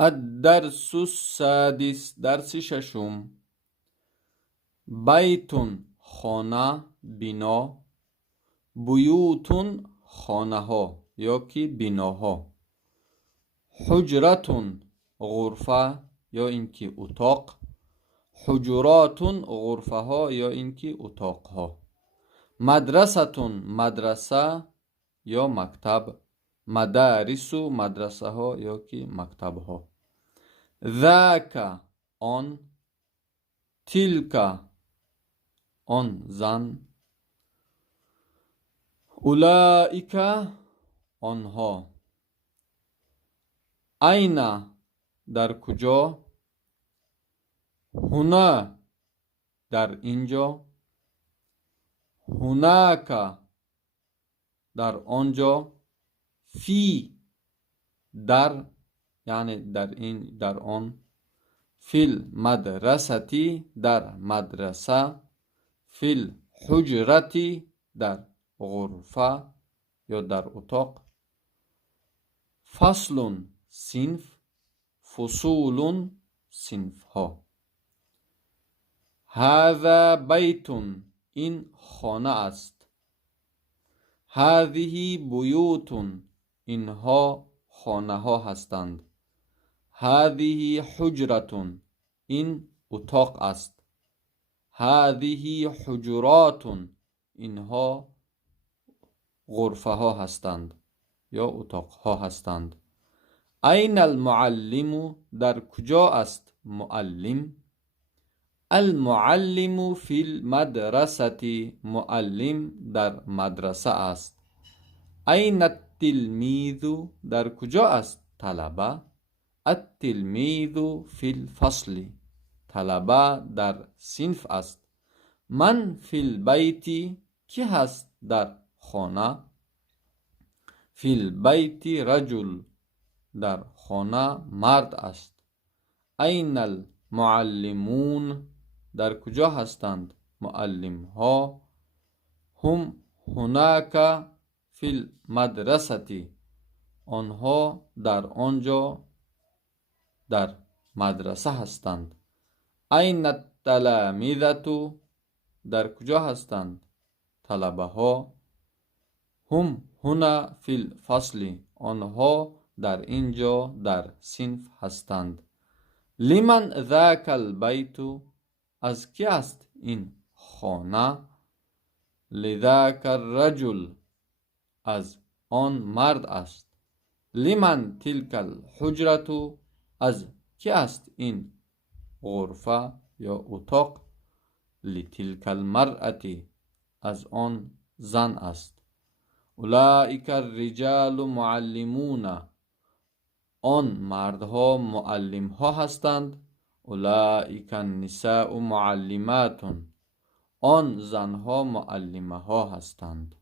الدرس السادس، درس ششم. بیتون، خانه، بنا. بیوتون، خانه ها یا که بناها. حجرتون، غرفه یا اینکه اتاق. حجراتون، غرفه ها یا اینکه اتاق ها. مدرستون، مدرسه یا مکتب. مدارس و مدرسه ها یا که مکتب ها. ذاک، آن. تلک، آن زن. اولئک، آنها. این، در کجا. هنا، در اینجا. هناک، در آنجا. فی، در، یعنی در این، در آن. فی المدرستی، در مدرسه. فی الحجرتی، در غرفه یا در اتاق. فصل، صنف. فصول، صنف ها. هذا بیت، این خانه است. هذه بیوت، اینها خانه ها هستند. هذه حجرة، این اتاق است. هذه حجرات، اینها غرفه ها هستند یا اتاق ها هستند. این المعلم، در کجا است معلم. المعلم فی المدرسة، معلم در مدرسه است. این التلمیذ، در کجا است طلبه. التلمیذ فی الفصل، طلبه در صنف است. من فی البیت، کی هست در خانه. فی البیت رجل، در خانه مرد است. این المعلمون، در کجا هستند معلم ها. هم هناک فی المدرسة، آنها در آنجا در مدرسه هستند. این التلامذة، در کجا هستند طلبه ها. هم هنا فی الفصل، آنها در اینجا در صنف هستند. لمن ذاک البیت، از کی است این خانه. لذاک الرجل، از آن مرد است. لمن تلک الحجرة، از کی است این غرفه یا اتاق. لتلک المرأة، از آن زن است. اولئک الرجال معلمون، آن مردها معلم ها هستند. اولئک النساء معلمات، آن زنها معلمه ها هستند.